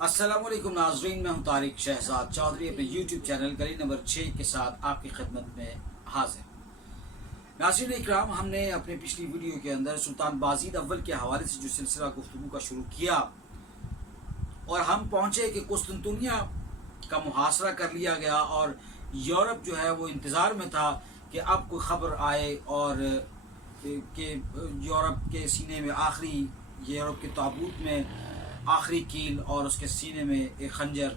السلام علیکم ناظرین، میں ہوں طارق شہزاد چودھری اپنے یوٹیوب چینل گلی نمبر 6 کے ساتھ آپ کی خدمت میں حاضر۔ ناظرین اکرام، ہم نے اپنے پچھلی ویڈیو کے اندر سلطان بازید اول کے حوالے سے جو سلسلہ گفتگو کا شروع کیا اور ہم پہنچے کہ قسطنطنیہ کا محاصرہ کر لیا گیا اور یورپ جو ہے وہ انتظار میں تھا کہ اب کوئی خبر آئے اور کہ یورپ کے سینے میں یورپ کے تابوت میں آخری کیل اور اس کے سینے میں ایک خنجر،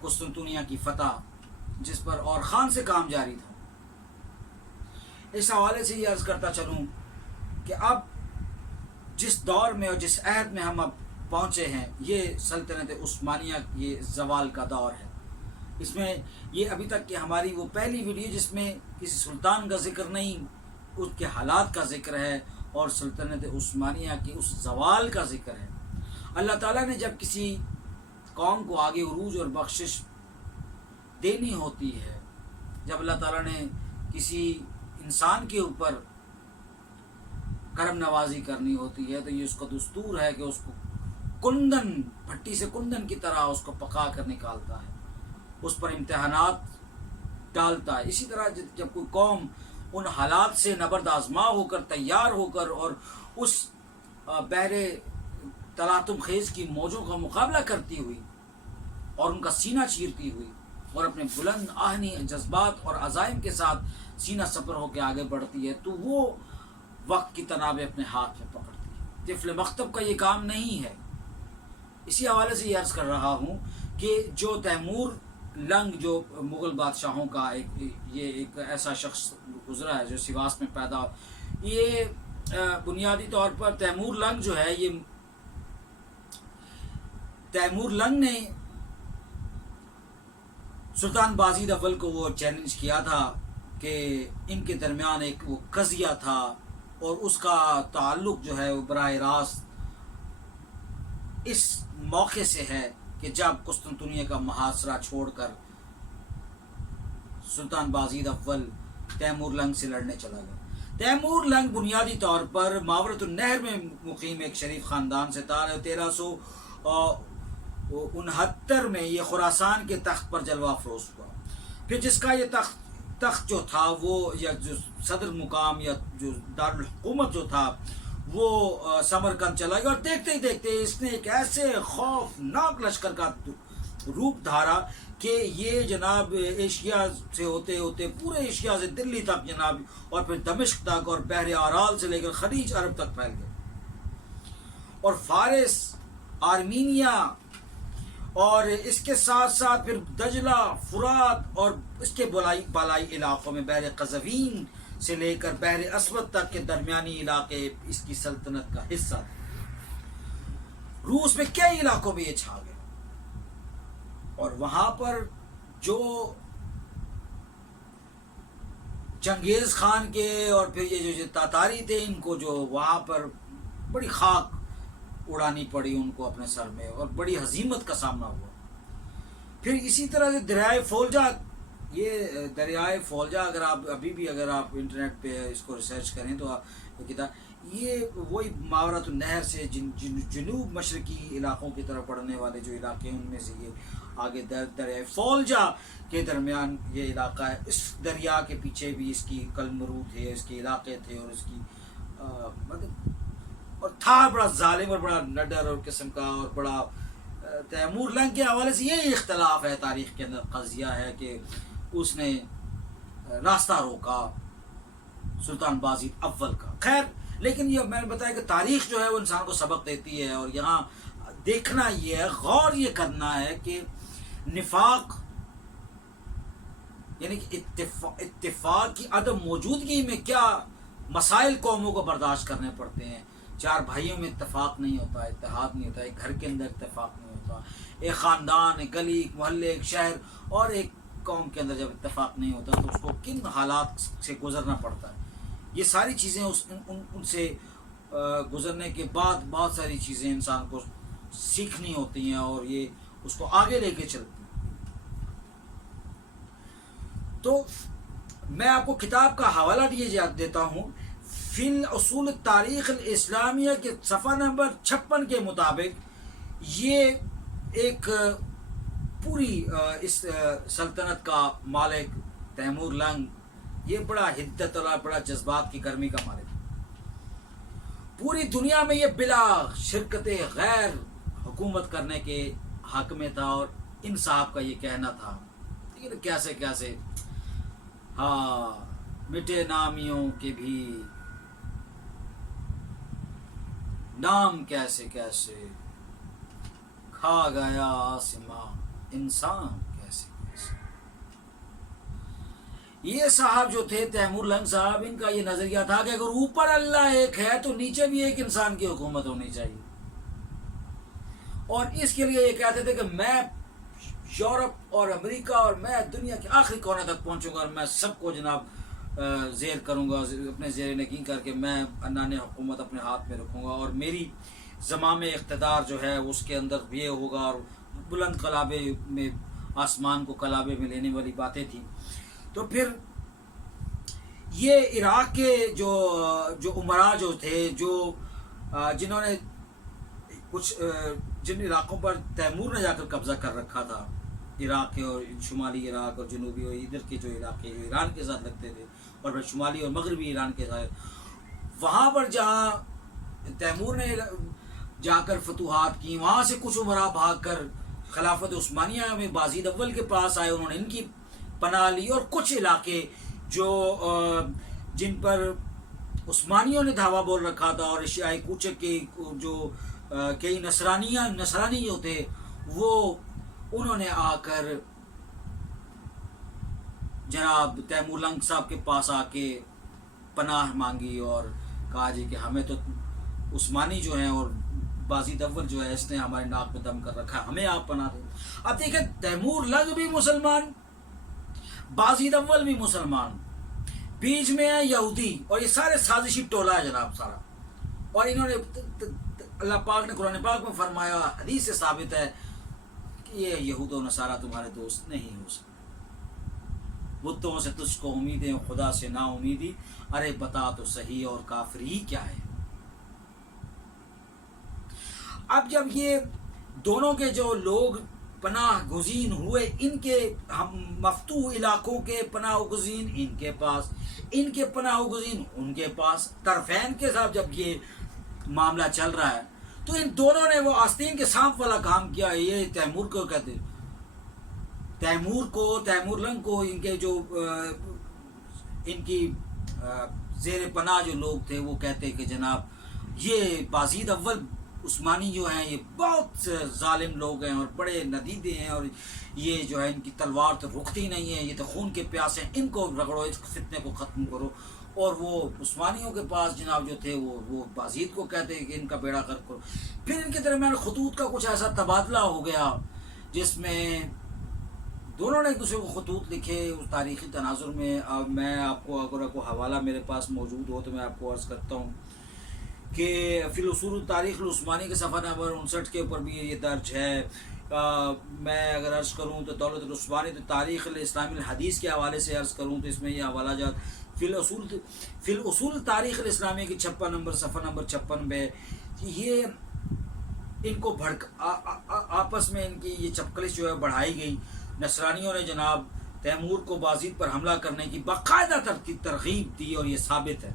قسطنطنیہ کی فتح، جس پر اور خان سے کام جاری تھا۔ اس حوالے سے یہ عرض کرتا چلوں کہ اب جس دور میں اور جس عہد میں ہم اب پہنچے ہیں، یہ سلطنت عثمانیہ یہ زوال کا دور ہے۔ اس میں یہ ابھی تک کہ ہماری وہ پہلی ویڈیو جس میں کسی سلطان کا ذکر نہیں، اس کے حالات کا ذکر ہے اور سلطنت عثمانیہ کی اس زوال کا ذکر ہے۔ اللہ تعالیٰ نے جب کسی قوم کو آگے عروج اور بخشش دینی ہوتی ہے، جب اللہ تعالیٰ نے کسی انسان کے اوپر کرم نوازی کرنی ہوتی ہے، تو یہ اس کا دستور ہے کہ اس کو کندن، بھٹی سے کندن کی طرح اس کو پکا کر نکالتا ہے، اس پر امتحانات ڈالتا ہے۔ اسی طرح جب کوئی قوم ان حالات سے نبرد آزما ہو کر، تیار ہو کر اور اس بحر تلاطم خیز کی موجوں کا مقابلہ کرتی ہوئی اور ان کا سینہ چیرتی ہوئی اور اپنے بلند آہنی جذبات اور عزائم کے ساتھ سینہ سپر ہو کے آگے بڑھتی ہے، تو وہ وقت کی تنابیں اپنے ہاتھ میں پکڑتی ہے۔ طفل مکتب کا یہ کام نہیں ہے۔ اسی حوالے سے یہ عرض کر رہا ہوں کہ جو تیمور لنگ، جو مغل بادشاہوں کا ایک ایسا شخص گزرا ہے جو سیواس میں پیدا ہو، یہ بنیادی طور پر تیمور لنگ جو ہے، یہ تیمور لنگ نے سلطان بازید اول کو وہ چیلنج کیا تھا کہ ان کے درمیان ایک وہ قضیہ تھا اور اس کا تعلق جو ہے وہ براہ راست اس موقع سے ہے کہ جب قسطنطنیہ کا محاصرہ چھوڑ کر سلطان بازید اول تیمور لنگ سے لڑنے چلا گیا۔ تیمور لنگ بنیادی طور پر ماورت النہر میں مقیم ایک شریف خاندان سے تھا۔ 1369 میں یہ خراسان کے تخت پر جلوہ افروز ہوا۔ پھر جس کا یہ تخت جو تھا وہ، یا جو صدر مقام یا جو دارالحکومت جو تھا وہ سمرقند چلا گیا، اور دیکھتے ہی دیکھتے اس نے ایک ایسے خوفناک لشکر کا روپ دھارا کہ یہ جناب ایشیا سے ہوتے ہوتے پورے ایشیا سے دلی تک جناب، اور پھر دمشق تک اور بحر آرال سے لے کر خلیج عرب تک پھیل گئے، اور فارس، آرمینیا اور اس کے ساتھ ساتھ پھر دجلہ، فرات اور اس کے بالائی علاقوں میں بحر قزوین سے لے کر بحر اسود تک کے درمیانی علاقے اس کی سلطنت کا حصہ تھے۔ روس میں کئی علاقوں میں یہ چھا گئے، اور وہاں پر جو چنگیز خان کے اور پھر یہ جو تاتاری تھے، ان کو جو وہاں پر بڑی خاک اڑانی پڑی ان کو اپنے سر میں، اور بڑی ہزیمت کا سامنا ہوا۔ پھر اسی طرح سے دریائے فولجا، یہ دریائے فولجا اگر آپ انٹرنیٹ پہ اس کو ریسرچ کریں تو یہ وہی ماورت النہر سے جنوب مشرقی علاقوں کی طرف بڑھنے والے جو علاقے ہیں، ان میں سے یہ آگے دریائے فولجا کے درمیان یہ علاقہ ہے۔ اس دریا کے پیچھے بھی اس کی قلمرو تھے، اس کے علاقے تھے، اور اس کی اور تھا بڑا ظالم اور بڑا نڈر اور قسم کا، اور بڑا تیمور لنگ کے حوالے سے یہی اختلاف ہے تاریخ کے اندر، قضیہ ہے کہ اس نے راستہ روکا سلطان بازید اول کا۔ خیر، لیکن یہ میں نے بتایا کہ تاریخ جو ہے وہ انسان کو سبق دیتی ہے، اور یہاں دیکھنا یہ ہے، غور یہ کرنا ہے کہ نفاق یعنی کہ اتفاق کی عدم موجودگی میں کیا مسائل قوموں کو برداشت کرنے پڑتے ہیں۔ چار بھائیوں میں اتفاق نہیں ہوتا، اتحاد نہیں ہوتا، ایک گھر کے اندر اتفاق نہیں ہوتا، ایک خاندان، ایک گلی، ایک محلے، ایک شہر اور ایک قوم کے اندر جب اتفاق نہیں ہوتا تو اس کو کن حالات سے گزرنا پڑتا ہے۔ یہ ساری چیزیں ان سے گزرنے کے بعد بہت ساری چیزیں انسان کو سیکھنی ہوتی ہیں، اور یہ اس کو آگے لے کے چلتی ہیں۔ تو میں آپ کو کتاب کا حوالہ دیتا ہوں۔ فی اصول تاریخ الاسلامیہ کے صفحہ نمبر 56 کے مطابق یہ ایک پوری اس سلطنت کا مالک تیمور لنگ یہ بڑا حدت والا، بڑا جذبات کی گرمی کا مالک، پوری دنیا میں یہ بلا شرکت غیر حکومت کرنے کے حق میں تھا، اور ان صاحب کا یہ کہنا تھا لیکن کیسے کیسے ہاں مٹے نامیوں کے بھی نام، کیسے کیسے کھا گیا آسماں انسان کیسے کیسے۔ یہ صاحب جو تھے تیمور لنگ صاحب، ان کا یہ نظریہ تھا کہ اگر اوپر اللہ ایک ہے تو نیچے بھی ایک انسان کی حکومت ہونی چاہیے، اور اس کے لیے یہ کہتے تھے کہ میں یورپ اور امریکہ اور میں دنیا کے آخری کونے تک پہنچوں گا اور میں سب کو جناب زیر کروں گا، اپنے زیر نگین کر کے میں عنان حکومت اپنے ہاتھ میں رکھوں گا، اور میری زمام اقتدار جو ہے اس کے اندر یہ ہوگا، اور بلند کلابے میں آسمان کو کلابے میں لینے والی باتیں تھیں۔ تو پھر یہ عراق کے جو عمراء جو تھے، جو جنہوں نے کچھ جن علاقوں پر تیمور نے جا کر قبضہ کر رکھا تھا، عراق کے اور شمالی عراق اور جنوبی اور ادھر کے جو علاقے جو ایران کے ساتھ لگتے تھے، اور پھر شمالی اور مغربی ایران کے ساتھ، وہاں پر جہاں تیمور نے جا کر فتوحات کی، وہاں سے کچھ عمراء بھاگ کر خلافت عثمانیہ میں بازید اول کے پاس آئے، انہوں نے ان کی پناہ لی، اور کچھ علاقے جو جن پر عثمانیوں نے دھاوا بول رکھا تھا، اور ایشیائی کوچک کے جو کئی نصرانی جو تھے وہ انہوں نے آ کر جناب تیمور لنگ صاحب کے پاس آ کے پناہ مانگی، اور کہا جی کہ ہمیں تو عثمانی جو ہیں اور بازید اول جو ہے اس نے ہمارے ناک میں دم کر رکھا ہے، ہمیں آپ پناہ دیں۔ اب دیکھیں تیمور لنگ بھی مسلمان، بازید اول بھی مسلمان، بیچ میں ہے یہودی، اور یہ سارے سازشی ٹولہ ہے جناب سارا، اور انہوں نے اللہ پاک نے قرآن پاک میں فرمایا، حدیث سے ثابت ہے کہ یہ یہود و نصارہ تمہارے دوست نہیں ہو سکتے، بتوں سے تجھ کو امیدیں خدا سے نا امیدی، ارے بتا تو صحیح اور کافری کیا ہے۔ اب جب یہ دونوں کے جو لوگ پناہ گزین ہوئے، ان کے ہم مفتوح علاقوں کے پناہ گزین ان کے پاس، ان کے پناہ گزین ان کے پاس، طرفین کے ساتھ جب یہ معاملہ چل رہا ہے، تو ان دونوں نے وہ آستین کے سانپ والا کام کیا۔ یہ تیمور کو کہتے، تیمور لنگ کو ان کے جو ان کی زیر پناہ جو لوگ تھے وہ کہتے کہ جناب یہ بازید اول عثمانی جو ہیں یہ بہت ظالم لوگ ہیں اور بڑے ندیدے ہیں، اور یہ جو ہے ان کی تلوار تو رکتی نہیں ہے، یہ تو خون کے پیاسے ہیں، ان کو رگڑو، اس فتنے کو ختم کرو۔ اور وہ عثمانیوں کے پاس جناب جو تھے وہ بازید کو کہتے ہیں کہ ان کا بیڑا غرق کرو۔ پھر ان کے درمیان خطوط کا کچھ ایسا تبادلہ ہو گیا جس میں دونوں نے ایک دوسرے کو خطوط لکھے اس تاریخی تناظر میں۔ اب میں آپ کو اگر کوئی حوالہ میرے پاس موجود ہو تو میں آپ کو عرض کرتا ہوں کہ فی الاصول تاریخ العثمانی کے صفحہ نمبر 59 کے اوپر بھی یہ درج ہے۔ میں اگر عرض کروں تو دولت العثمانی تو تاریخ الاسلامی الحدیث کے حوالے سے عرض کروں تو اس میں یہ حوالہ جات فی الاصول تاریخ الاسلامی کی 56 نمبر صفحہ نمبر 56 میں یہ ان کو آپس میں ان کی یہ چپکلش جو ہے بڑھائی گئی۔ نصرانیوں نے جناب تیمور کو بازید پر حملہ کرنے کی باقاعدہ ترغیب دی، اور یہ ثابت ہے۔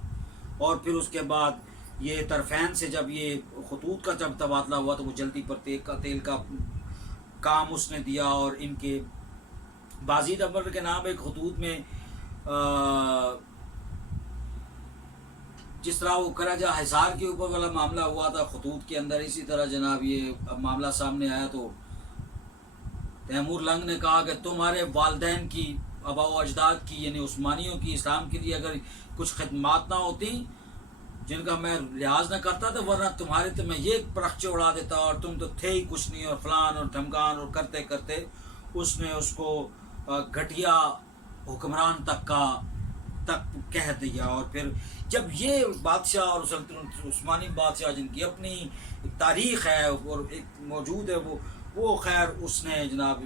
اور پھر اس کے بعد یہ طرفین سے جب یہ خطوط کا جب تبادلہ ہوا تو وہ جلدی پر تیل کا کام اس نے دیا، اور ان کے بازید اول کے نام ایک خطوط میں جس طرح وہ کرجہ حصار کے اوپر والا معاملہ ہوا تھا خطوط کے اندر، اسی طرح جناب یہ معاملہ سامنے آیا تو تیمور لنگ نے کہا کہ تمہارے والدین کی، آبا و اجداد کی، یعنی عثمانیوں کی اسلام کے لیے اگر کچھ خدمات نہ ہوتی جن کا میں لحاظ نہ کرتا تو ورنہ تمہارے تو میں یہ پرخچے اڑا دیتا، اور تم تو تھے ہی کچھ نہیں، اور فلان اور دھمکان، اور کرتے کرتے اس نے اس کو گھٹیا حکمران تک کہہ دیا۔ اور پھر جب یہ بادشاہ اور سلطنت عثمانی بادشاہ جن کی اپنی تاریخ ہے اور ایک موجود ہے، وہ خیر اس نے جناب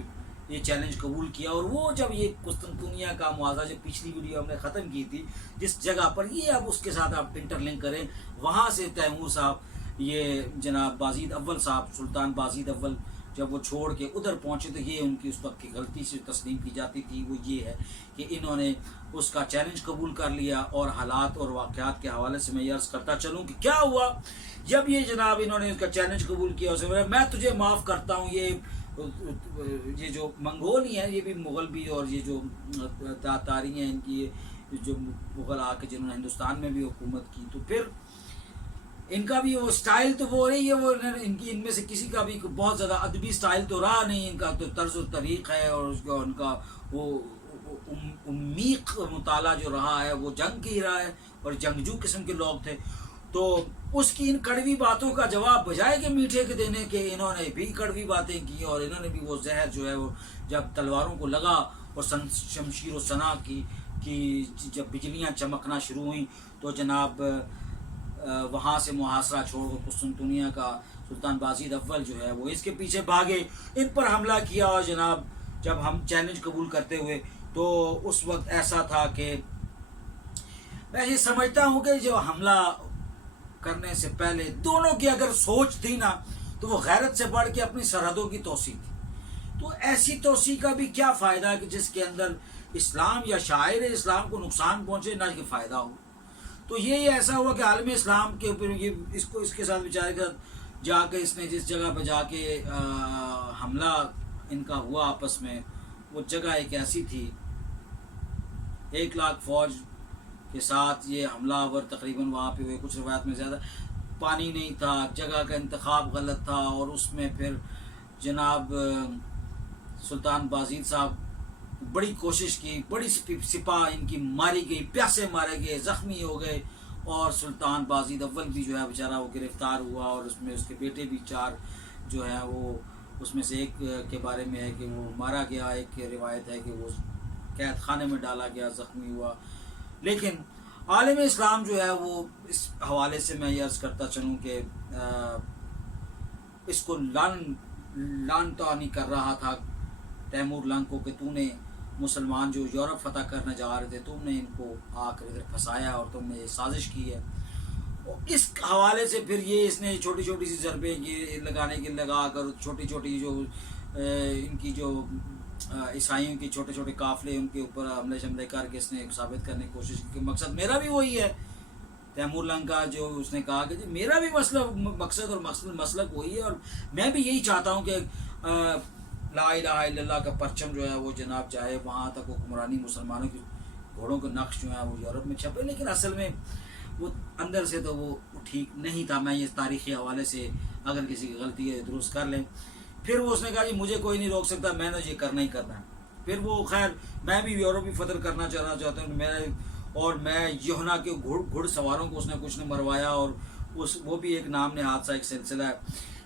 یہ چیلنج قبول کیا، اور وہ جب یہ قسطنطنیہ کا معاہدہ جو پچھلی ویڈیو ہم نے ختم کی تھی جس جگہ پر، یہ اب اس کے ساتھ آپ انٹر لنک کریں، وہاں سے تیمور صاحب یہ جناب بازید اول صاحب، سلطان بازید اول جب وہ چھوڑ کے ادھر پہنچے تو یہ ان کی اس وقت کی غلطی سے تسلیم کی جاتی تھی وہ یہ ہے کہ انہوں نے اس کا چیلنج قبول کر لیا. اور حالات اور واقعات کے حوالے سے میں یہ عرض کرتا چلوں کہ کیا ہوا جب یہ جناب انہوں نے اس کا چیلنج قبول کیا. اسے بولا میں تجھے معاف کرتا ہوں. یہ جو منگول ہی ہیں، یہ بھی مغل بھی، اور یہ جو تاتاری ہیں ان کی جو مغل آ کے جنہوں نے ہندوستان میں بھی حکومت کی، تو پھر ان کا بھی وہ سٹائل تو وہ رہی ہے، وہ ان میں سے کسی کا بھی بہت زیادہ ادبی سٹائل تو رہا نہیں. ان کا تو طرز و طریق ہے اور ان کا وہ عمیق مطالعہ جو رہا ہے وہ جنگ کی رہا ہے، اور جنگجو قسم کے لوگ تھے. تو اس کی ان کڑوی باتوں کا جواب بجائے کہ میٹھے کے دینے کے، انہوں نے بھی کڑوی باتیں کی، اور انہوں نے بھی وہ زہر جو ہے وہ جب تلواروں کو لگا اور شمشیر و سنا کی جب بجلیاں چمکنا شروع ہوئیں تو جناب وہاں سے محاصرہ چھوڑ کر قسطنطنیہ کا سلطان بازید اول جو ہے وہ اس کے پیچھے بھاگے، ان پر حملہ کیا. اور جناب جب ہم چیلنج قبول کرتے ہوئے تو اس وقت ایسا تھا کہ میں یہ سمجھتا ہوں کہ جو حملہ کرنے سے پہلے دونوں کی اگر سوچ تھی نا تو وہ غیرت سے بڑھ کے اپنی سرحدوں کی توسیع تھی. تو ایسی توسیع کا بھی کیا فائدہ کہ جس کے اندر اسلام یا شاعر اسلام کو نقصان پہنچے نہ کہ فائدہ ہو. تو یہ ایسا ہوا کہ عالم اسلام کے اوپر یہ اس کے ساتھ بیچارے کا جا کے اس نے جس جگہ پہ جا کے حملہ ان کا ہوا آپس میں، وہ جگہ ایک ایسی تھی 1,00,000 فوج کے ساتھ یہ حملہ آور تقریباً وہاں پہ ہوئے. کچھ روایت میں زیادہ پانی نہیں تھا، جگہ کا انتخاب غلط تھا، اور اس میں پھر جناب سلطان بازید صاحب بڑی کوشش کی، بڑی سپاہ ان کی ماری گئی، پیاسے مارے گئے، زخمی ہو گئے، اور سلطان بازید اول بھی جو ہے بیچارہ وہ گرفتار ہوا. اور اس میں اس کے بیٹے بھی 4 جو ہے وہ اس میں سے ایک کے بارے میں ہے کہ وہ مارا گیا، ایک روایت ہے کہ وہ قید خانے میں ڈالا گیا، زخمی ہوا. لیکن عالم اسلام جو ہے وہ اس حوالے سے میں یہ عرض کرتا چلوں کہ اس کو لان تعانی کر رہا تھا تیمور لنگ کو کہ تو نے مسلمان جو یورپ فتح کرنے جا رہے تھے تم نے ان کو آ کر ادھر پھنسایا اور تم نے یہ سازش کی ہے. اس حوالے سے پھر یہ اس نے چھوٹی چھوٹی سی ضربیں لگانے کے لگا کر چھوٹی چھوٹی جو ان کی جو عیسائیوں کی چھوٹے چھوٹے قافلے ان کے اوپر حملے شملے کر کے اس نے ثابت کرنے کی کوشش کی کہ مقصد میرا بھی وہی ہے. تیمور لنگ کا جو اس نے کہا کہ میرا بھی مقصد اور مسلک وہی ہے، اور میں بھی یہی چاہتا ہوں کہ لا الہ الا اللہ کا پرچم جو ہے وہ جناب جائے وہاں تک، حکمرانی مسلمانوں کی گھوڑوں کے نقش جو ہے وہ یورپ میں چھپے. لیکن اصل میں وہ اندر سے تو وہ ٹھیک نہیں تھا. میں یہ تاریخی حوالے سے اگر کسی کی غلطی ہے درست کر لیں. پھر وہ اس نے کہا جی مجھے کوئی نہیں روک سکتا، میں نے یہ کرنا ہی کرنا ہے. پھر وہ خیر میں بھی یورپ بھی فتح کرنا چاہتا ہوں. میں یوحنا کے گھڑ سواروں کو اس نے کچھ نے مروایا، اور وہ بھی ایک نام نے حادثہ ایک سلسلہ ہے.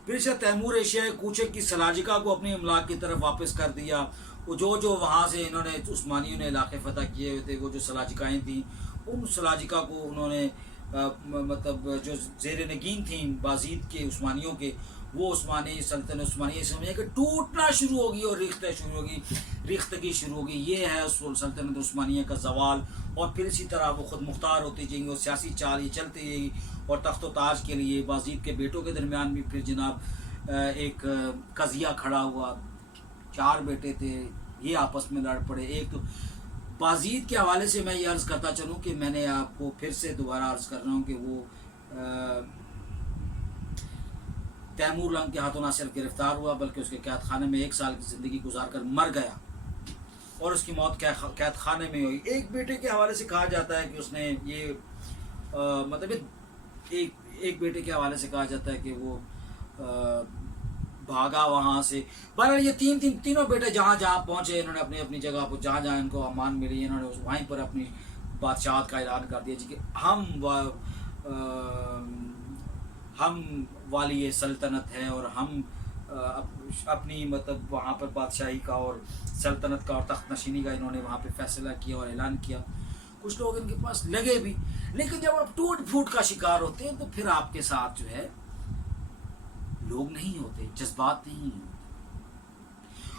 پھر اسے تیمور ایشیائی کوچک کی سلاجقہ کو اپنی املاک کی طرف واپس کر دیا. وہ جو وہاں سے انہوں نے عثمانیوں نے علاقے فتح کیے ہوئے تھے، وہ جو سلاجقائیں تھیں ان سلاجقہ کو انہوں نے مطلب جو زیر نگین تھیں بازید کے عثمانیوں کے، وہ عثمانی سلطنت عثمانیہ سمجھے کہ ٹوٹنا شروع ہوگی اور ریختگی شروع ہوگی. یہ ہے سلطنت عثمانیہ کا زوال. اور پھر اسی طرح وہ خود مختار ہوتی جائیں گی اور سیاسی چال یہ چلتی رہے گی. اور تخت و تاج کے لیے بازید کے بیٹوں کے درمیان بھی پھر جناب ایک قضیہ کھڑا ہوا. 4 بیٹے تھے، یہ آپس میں لڑ پڑے. ایک تو بازید کے حوالے سے میں یہ عرض کرتا چلوں کہ میں نے آپ کو پھر سے دوبارہ عرض کر رہا ہوں کہ وہ تیمور لنگ کے ہاتھوں نہ صرف گرفتار ہوا بلکہ اس کے قید خانے میں 1 سال کی زندگی گزار کر مر گیا، اور اس کی موت قید خانے میں ہوئی. ایک بیٹے کے حوالے سے کہا جاتا ہے کہ اس نے یہ مطلب ایک بیٹے کے حوالے سے کہا جاتا ہے کہ وہ بھاگا وہاں سے. بہرحال یہ تینوں بیٹے جہاں پہنچے انہوں نے اپنی اپنی جگہ پر جہاں ان کو امان ملی انہوں نے وہیں پر اپنی بادشاہت کا اعلان کر دیا جی کہ ہم والی سلطنت ہے، اور ہم اپنی مطلب وہاں پر بادشاہی کا اور سلطنت کا اور تخت نشینی کا انہوں نے وہاں پہ فیصلہ کیا اور اعلان کیا. کچھ لوگ ان کے پاس لگے بھی، لیکن جب آپ ٹوٹ پھوٹ کا شکار ہوتے ہیں تو پھر آپ کے ساتھ جو ہے لوگ نہیں ہوتے، جذبات نہیں ہوتے.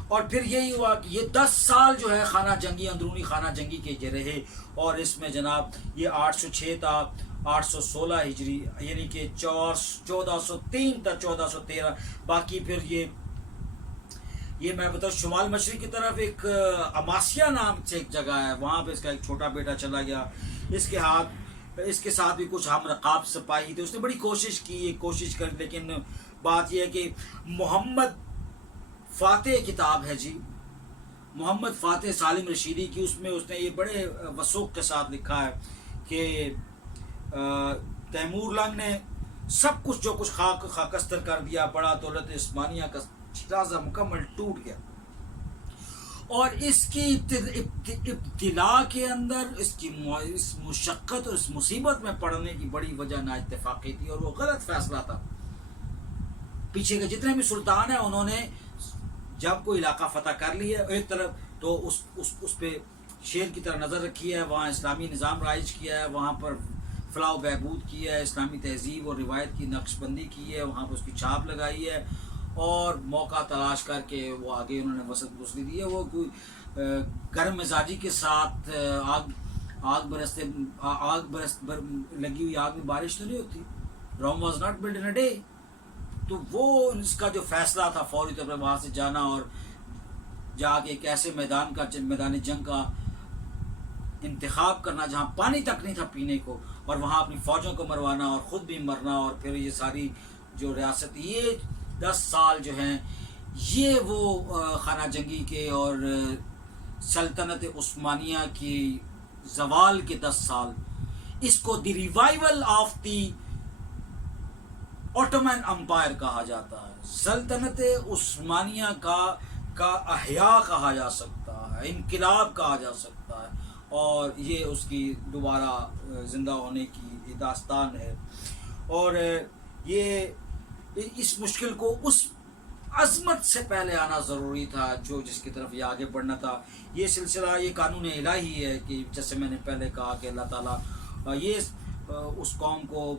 اور پھر یہی ہوا کہ یہ 10 سال جو ہے خانہ جنگی اندرونی خانہ جنگی کے رہے، اور اس میں جناب یہ 806 تھا 816 ہجری یعنی کہ 1403 تا 1413. باقی پھر یہ یہ میں بتاؤں شمال مشرق کی طرف ایک اماسیا نام سے ایک جگہ ہے، وہاں پہ اس کا ایک چھوٹا بیٹا چلا گیا، اس کے ساتھ بھی کچھ ہم رقاب سپاہی تھے، اس نے بڑی کوشش کر، لیکن بات یہ ہے کہ محمد فاتح کتاب ہے جی، محمد فاتح سالم رشیدی کی، اس میں اس نے یہ بڑے وثوق کے ساتھ لکھا ہے کہ تیمور لنگ نے سب کچھ جو کچھ خاکستر کر دیا، بڑا دولت عثمانیہ کا شیرازہ مکمل ٹوٹ گیا، اور اس کی ابتلا کے اندر اس مشقت اور اس مصیبت میں پڑنے کی بڑی وجہ نا اتفاقی تھی، اور وہ غلط فیصلہ تھا۔ پیچھے کے جتنے بھی سلطان ہیں انہوں نے جب کوئی علاقہ فتح کر لیا ایک طرف تو اس پہ شیر کی طرح نظر رکھی ہے، وہاں اسلامی نظام رائج کیا ہے، وہاں پر فلاح و بہبود کیا ہے، اسلامی تہذیب اور روایت کی نقش بندی کی ہے، وہاں پر اس کی چھاپ لگائی ہے، اور موقع تلاش کر کے وہ آگے انہوں نے وسعت دی ہے۔ وہ کوئی گرم مزاجی کے ساتھ آگ لگی ہوئی آگ میں بارش تو نہیں ہوتی، Rome was not built in a day. تو وہ اس کا جو فیصلہ تھا فوری طور پر وہاں سے جانا اور جا کے ایک ایسے میدان جنگ کا انتخاب کرنا جہاں پانی تک نہیں تھا پینے کو، اور وہاں اپنی فوجوں کو مروانا اور خود بھی مرنا، اور پھر یہ ساری جو ریاست، یہ 10 سال جو ہیں یہ وہ خانہ جنگی کے اور سلطنت عثمانیہ کی زوال کے 10 سال، اس کو دی revival of the Ottoman umpire کہا جاتا ہے، سلطنت عثمانیہ کا احیاء کہا جا سکتا ہے، انقلاب کہا جا سکتا ہے، اور یہ اس کی دوبارہ زندہ ہونے کی داستان ہے۔ اور یہ اس مشکل کو اس عظمت سے پہلے آنا ضروری تھا جس کی طرف یہ آگے بڑھنا تھا۔ یہ سلسلہ، یہ قانون الہی ہے کہ جیسے میں نے پہلے کہا کہ اللہ تعالیٰ یہ اس قوم کو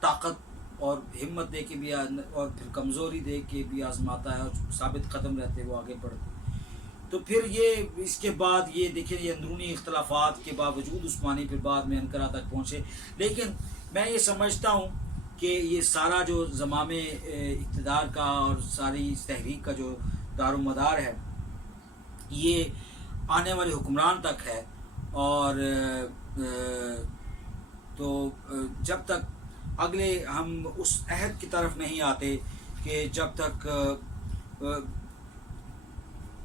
طاقت اور ہمت دے کے بھی اور پھر کمزوری دے کے بھی آزماتا ہے، اور ثابت قدم رہتے وہ آگے بڑھتے۔ تو پھر یہ اس کے بعد یہ دیکھیں، یہ اندرونی اختلافات کے باوجود عثمانی پھر بعد میں انقرہ تک پہنچے، لیکن میں یہ سمجھتا ہوں کہ یہ سارا جو زمام اقتدار کا اور ساری اس تحریک کا جو دار و مدار ہے یہ آنے والے حکمران تک ہے، اور تو جب تک اگلے ہم اس عہد کی طرف نہیں آتے کہ جب تک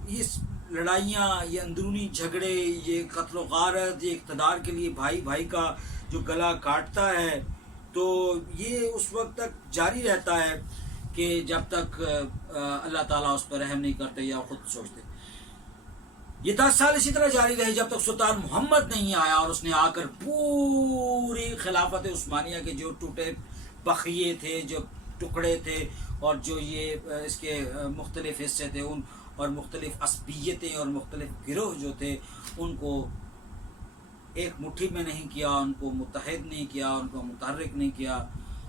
یہ لڑائیاں، یہ اندرونی جھگڑے، یہ قتل و غارت، یہ اقتدار کے لیے بھائی بھائی کا جو گلا کاٹتا ہے، تو یہ اس وقت تک جاری رہتا ہے کہ جب تک اللہ تعالیٰ اس پر رحم نہیں کرتے یا خود سوچتے۔ یہ 10 سال اسی طرح جاری رہے جب تک سلطان محمد نہیں آیا، اور اس نے آ کر پوری خلافت عثمانیہ کے جو ٹوٹے بخیے تھے، جو ٹکڑے تھے، اور جو یہ اس کے مختلف حصے تھے، ان اور مختلف عصبیتیں اور مختلف گروہ جو تھے، ان کو ایک مٹھی میں نہیں کیا، ان کو متحد نہیں کیا، ان کو متحرک نہیں کیا،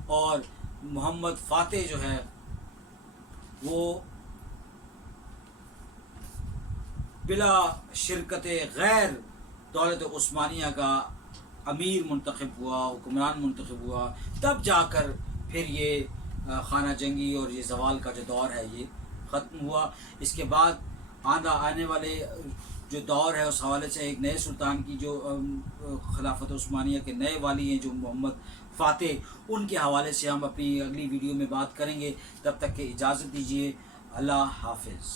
اور محمد فاتح جو ہے وہ بلا شرکت غیر دولت عثمانیہ کا امیر منتخب ہوا، حکمران منتخب ہوا، تب جا کر پھر یہ خانہ جنگی اور یہ زوال کا جو دور ہے یہ ختم ہوا۔ اس کے بعد آنے والے جو دور ہے اس حوالے سے ایک نئے سلطان کی جو خلافت عثمانیہ کے نئے والی ہیں جو محمد فاتح، ان کے حوالے سے ہم اپنی اگلی ویڈیو میں بات کریں گے۔ تب تک کہ اجازت دیجیے، اللہ حافظ۔